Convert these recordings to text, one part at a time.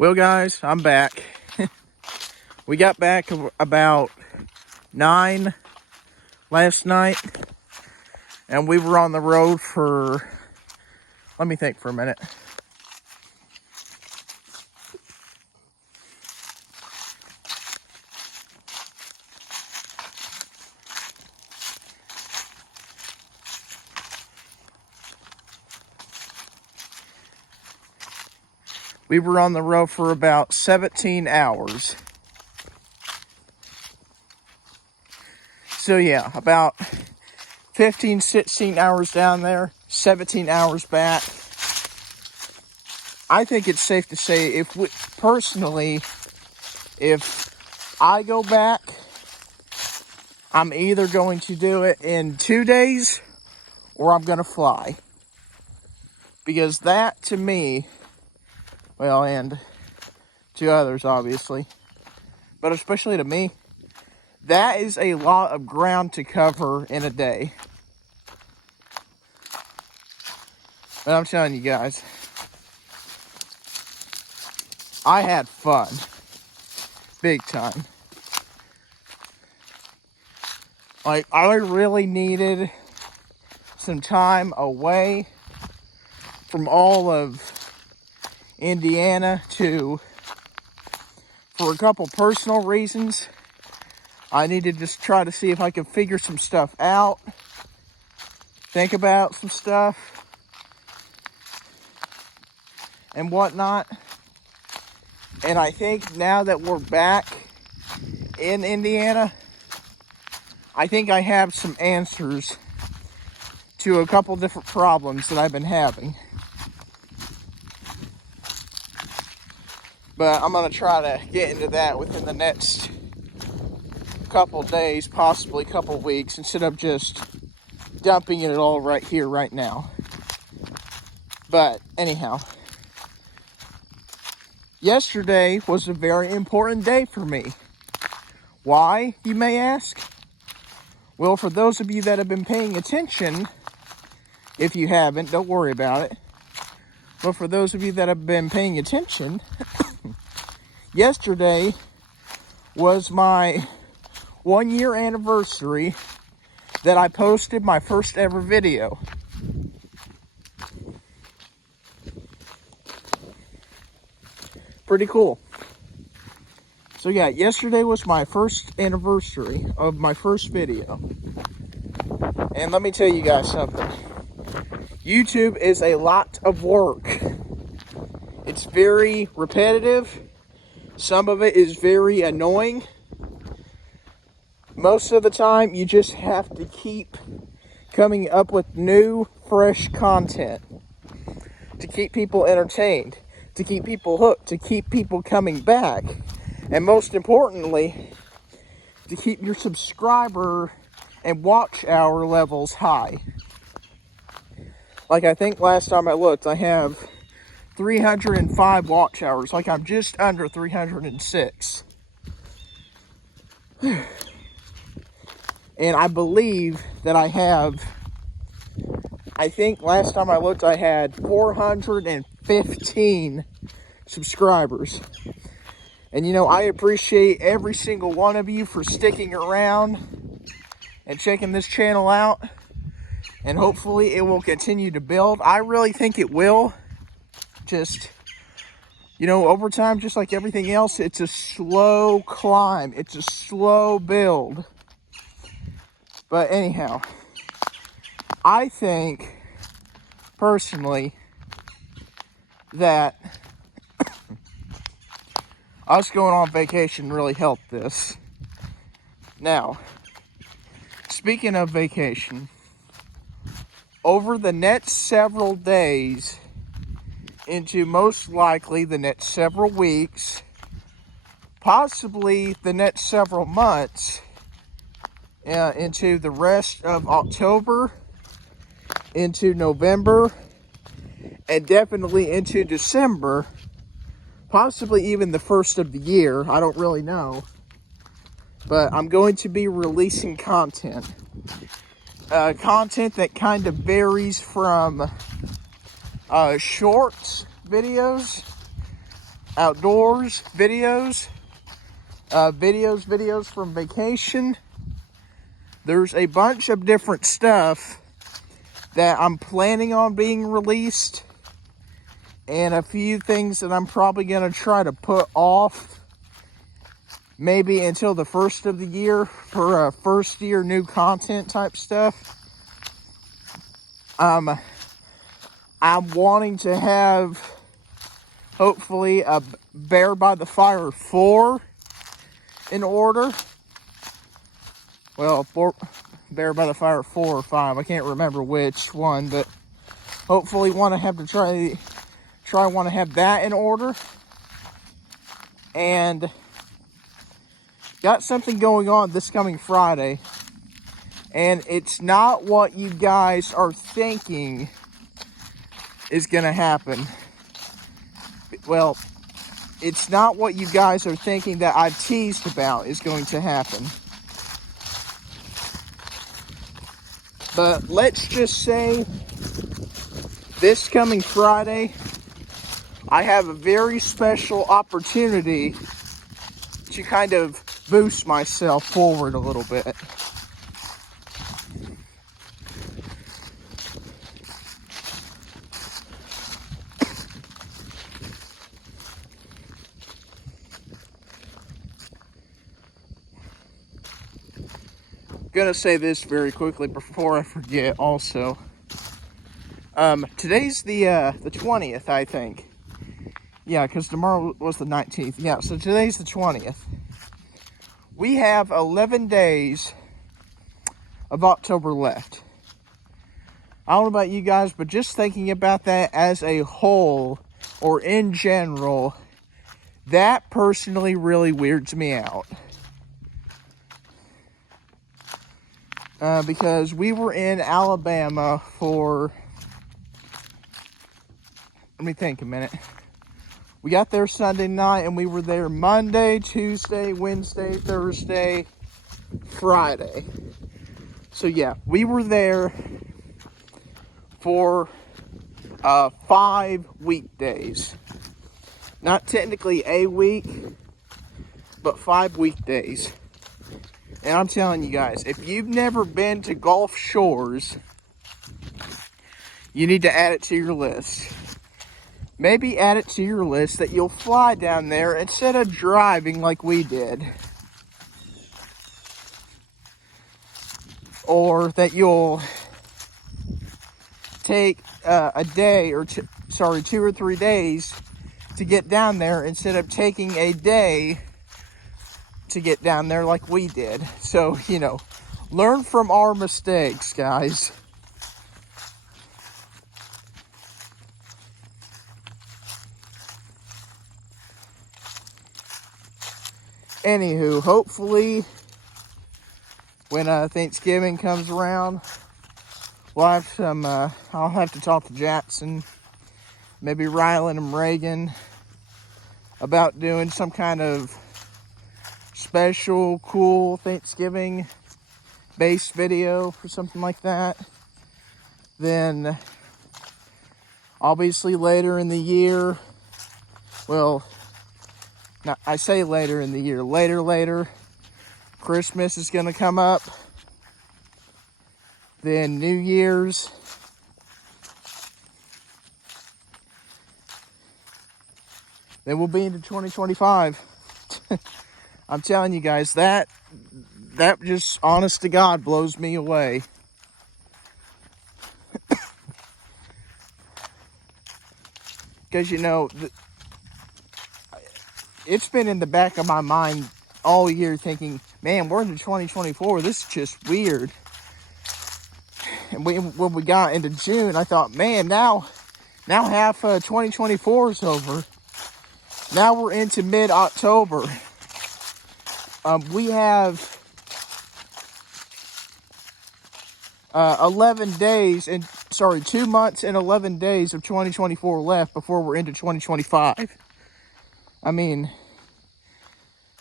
Well, guys, I'm back. We got back about 9 last night, and we were on the road for, let me think for a minute. We were on the road for about 17 hours. So yeah, about 15, 16 hours down there, 17 hours back. I think it's safe to say, if I go back, I'm either going to do it in 2 days or I'm going to fly. Because that, to me, well, and to others, obviously, but especially to me, that is a lot of ground to cover in a day. But I'm telling you guys, I had fun. Big time. Like, I really needed some time away from all of Indiana for a couple personal reasons. I needed to just try to see if I could figure some stuff out, think about some stuff, and whatnot. And I think now that we're back in Indiana, I think I have some answers to a couple different problems that I've been having. But I'm going to try to get into that within the next couple days, possibly couple weeks, instead of just dumping it all right here, right now. But anyhow, yesterday was a very important day for me. Why, you may ask? Well, for those of you that have been paying attention, if you haven't, don't worry about it. But for those of you that have been paying attention, yesterday was my 1-year anniversary that I posted my first ever video. Pretty cool. So yeah, yesterday was my first anniversary of my first video. And let me tell you guys something. YouTube is a lot of work. It's very repetitive. Some of it is very annoying. Most of the time, you just have to keep coming up with new, fresh content to keep people entertained, to keep people hooked, to keep people coming back, and most importantly, to keep your subscriber and watch hour levels high. Like, I think last time I looked, I have 305 watch hours. Like, I'm just under 306. And I believe that I think last time I looked, I had 415 subscribers. And you know, I appreciate every single one of you for sticking around and checking this channel out. And hopefully it will continue to build. I really think it will. Just, you know, over time, just like everything else, it's a slow climb. It's a slow build. But anyhow, I think, personally, that us going on vacation really helped this. Now, speaking of vacation, over the next several days, into most likely the next several weeks, possibly the next several months, into the rest of October, into November, and definitely into December, possibly even the first of the year, I don't really know, but I'm going to be releasing content. Content that kind of varies from shorts videos, outdoors videos, videos from vacation. There's a bunch of different stuff that I'm planning on being released, and a few things that I'm probably going to try to put off maybe until the first of the year for first year new content type stuff. I'm wanting to have hopefully a Bear by the Fire 4 in order. Well, Bear by the Fire 4 or 5, I can't remember which one, but hopefully want to have that in order. And got something going on this coming Friday, and it's not what you guys are thinking is gonna happen. Well, it's not what you guys are thinking that I've teased about is going to happen. But let's just say this coming Friday, I have a very special opportunity to kind of boost myself forward a little bit. Gonna say this very quickly before I forget also. Today's the 20th, I think. Yeah, because tomorrow was the 19th. Yeah, so today's the 20th. We have 11 days of October left. I don't know about you guys, but just thinking about that as a whole, or in general, that personally really weirds me out. Because we were in Alabama for, let me think a minute. We got there Sunday night, and we were there Monday, Tuesday, Wednesday, Thursday, Friday. So yeah, we were there for 5 weekdays. Not technically a week, but 5 weekdays. And I'm telling you guys, if you've never been to Gulf Shores, you need to add it to your list. Maybe add it to your list that you'll fly down there instead of driving like we did. Or that you'll take a day or 2 or 3 days to get down there instead of taking a day to get down there like we did. So, you know, learn from our mistakes, guys. Anywho, hopefully when Thanksgiving comes around, we'll have some, I'll have to talk to Jackson, maybe Rylan and Reagan about doing some kind of special, cool Thanksgiving based video or something like that. Then, obviously later in the year, well, I say later in the year, later, Christmas is going to come up. Then New Year's. Then we'll be into 2025. I'm telling you guys, that just, honest to God, blows me away. Because, you know, it's been in the back of my mind all year thinking, man, we're into 2024. This is just weird. And when we got into June, I thought, man, now half 2024 is over. Now we're into mid-October. We have 11 days and 2 months and 11 days of 2024 left before we're into 2025. I mean,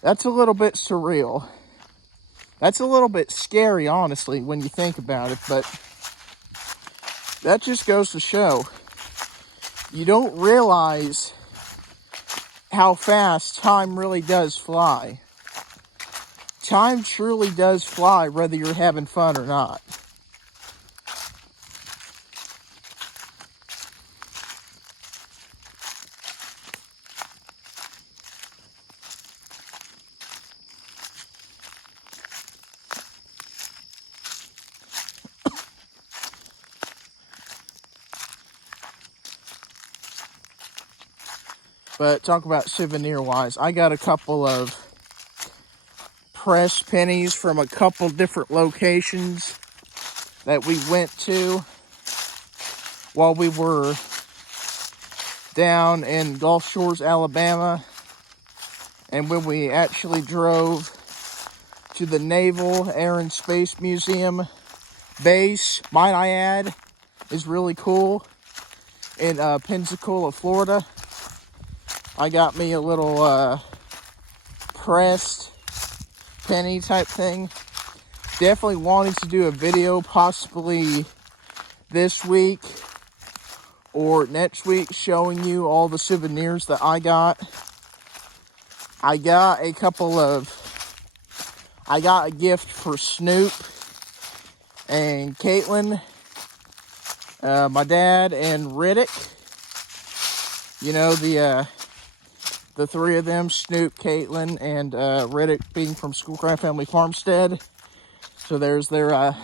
that's a little bit surreal. That's a little bit scary, honestly, when you think about it, but that just goes to show you don't realize how fast time really does fly. Time truly does fly, whether you're having fun or not. But talk about souvenir-wise, I got a couple of pressed pennies from a couple different locations that we went to while we were down in Gulf Shores, Alabama. And when we actually drove to the Naval Air and Space Museum base, might I add, is really cool, in Pensacola, Florida. I got me a little pressed penny type thing. Definitely wanted to do a video possibly this week or next week showing you all the souvenirs that I got. I got a gift for Snoop and Caitlin, my dad and Riddick. You know, the three of them, Snoop, Caitlin, and Riddick, being from Schoolcraft Family Farmstead. So there's their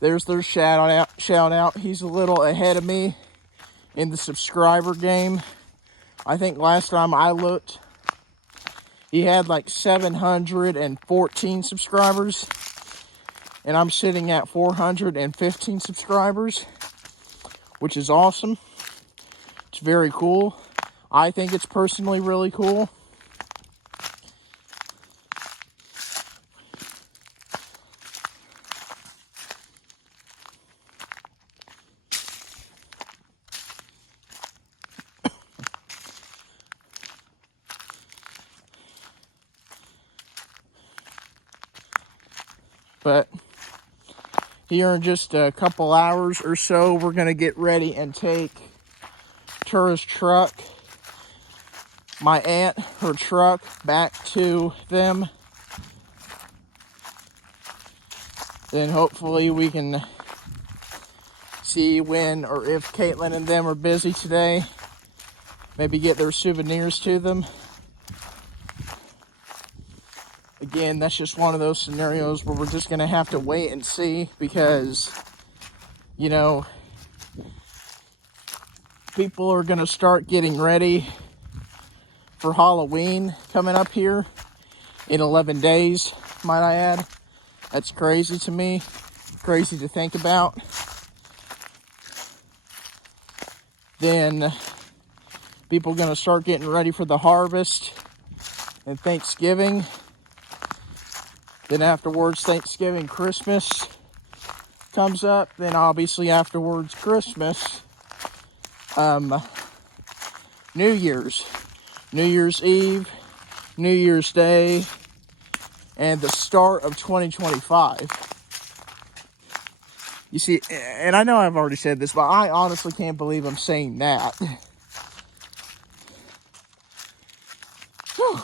there's their shout out. He's a little ahead of me in the subscriber game. I think last time I looked, he had like 714 subscribers, and I'm sitting at 415 subscribers, which is awesome. It's very cool. I think it's personally really cool. But here in just a couple hours or so, we're going to get ready and take Tura's truck, my aunt, her truck, back to them. Then hopefully we can see when or if Caitlin and them are busy today. Maybe get their souvenirs to them. Again, that's just one of those scenarios where we're just going to have to wait and see, because, you know, people are going to start getting ready for Halloween coming up here in 11 days, might I add. That's crazy to me, crazy to think about. Then people are going to start getting ready for the harvest and Thanksgiving. Then afterwards, Thanksgiving, Christmas comes up. Then obviously afterwards, Christmas, New Year's Eve, New Year's Day, and the start of 2025. You see, and I know I've already said this, but I honestly can't believe I'm saying that. Whew.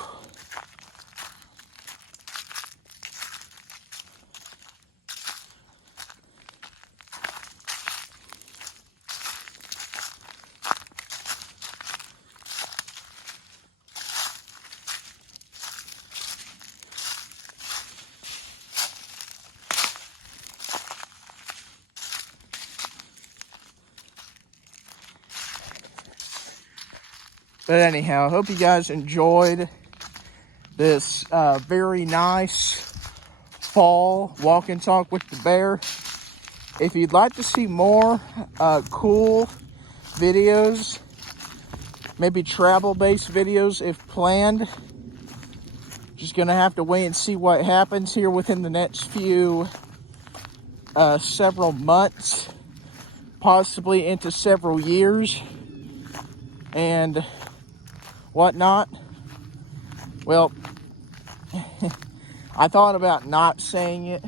But anyhow, I hope you guys enjoyed this very nice fall walk and talk with the bear. If you'd like to see more cool videos, maybe travel-based videos if planned, just gonna have to wait and see what happens here within the next few several months, possibly into several years and whatnot. Well, I thought about not saying it,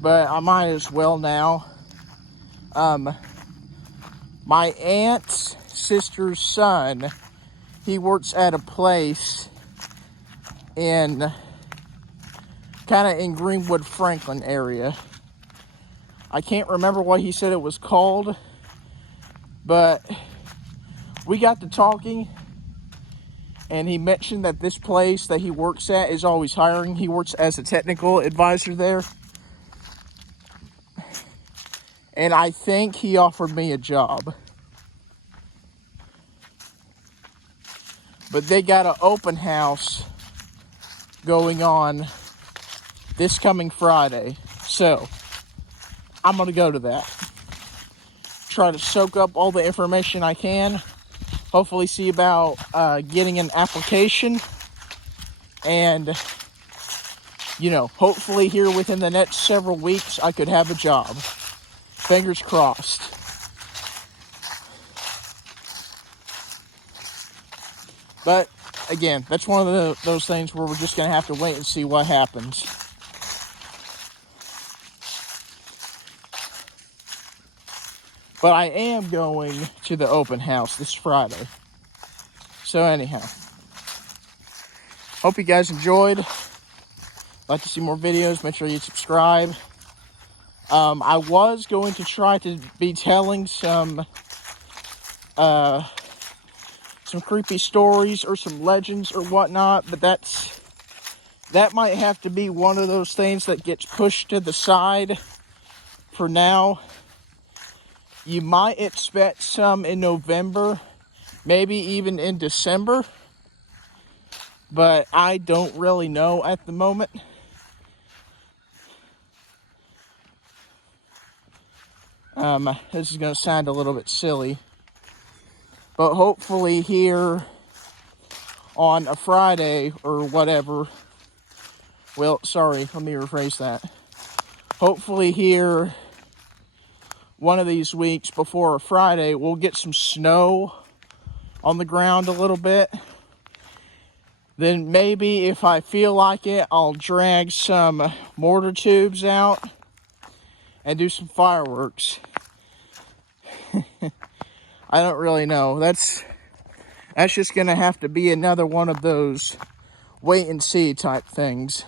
but I might as well now. My aunt's sister's son he works at a place in kind of in Greenwood, Franklin area. I can't remember what he said it was called, but we got to talking, and he mentioned that this place that he works at is always hiring. He works as a technical advisor there. And I think he offered me a job. But they got an open house going on this coming Friday. So, I'm going to go to that. Try to soak up all the information I can. Hopefully see about getting an application. And, you know, hopefully here within the next several weeks I could have a job. Fingers crossed. But, again, that's one of those things where we're just going to have to wait and see what happens. But I am going to the open house this Friday. So anyhow, hope you guys enjoyed. Like to see more videos, make sure you subscribe. I was going to try to be telling some creepy stories or some legends or whatnot, but that might have to be one of those things that gets pushed to the side for now. You might expect some in November, maybe even in December, but I don't really know at the moment. This is going to sound a little bit silly, but hopefully here on a Friday or whatever, well, sorry, let me rephrase that. Hopefully here one of these weeks before a Friday, we'll get some snow on the ground a little bit. Then maybe if I feel like it, I'll drag some mortar tubes out and do some fireworks. I don't really know. That's just gonna have to be another one of those wait and see type things.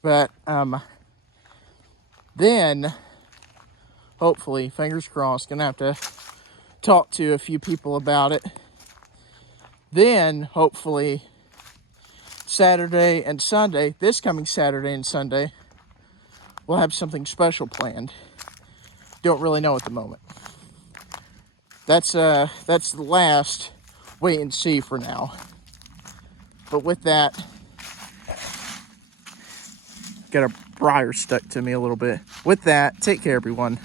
But, then, hopefully, fingers crossed, gonna have to talk to a few people about it. Then, hopefully, Saturday and Sunday, this coming Saturday and Sunday, we'll have something special planned. Don't really know at the moment. That's the last wait and see for now. But with that, got a briar stuck to me a little bit. With that, take care, everyone.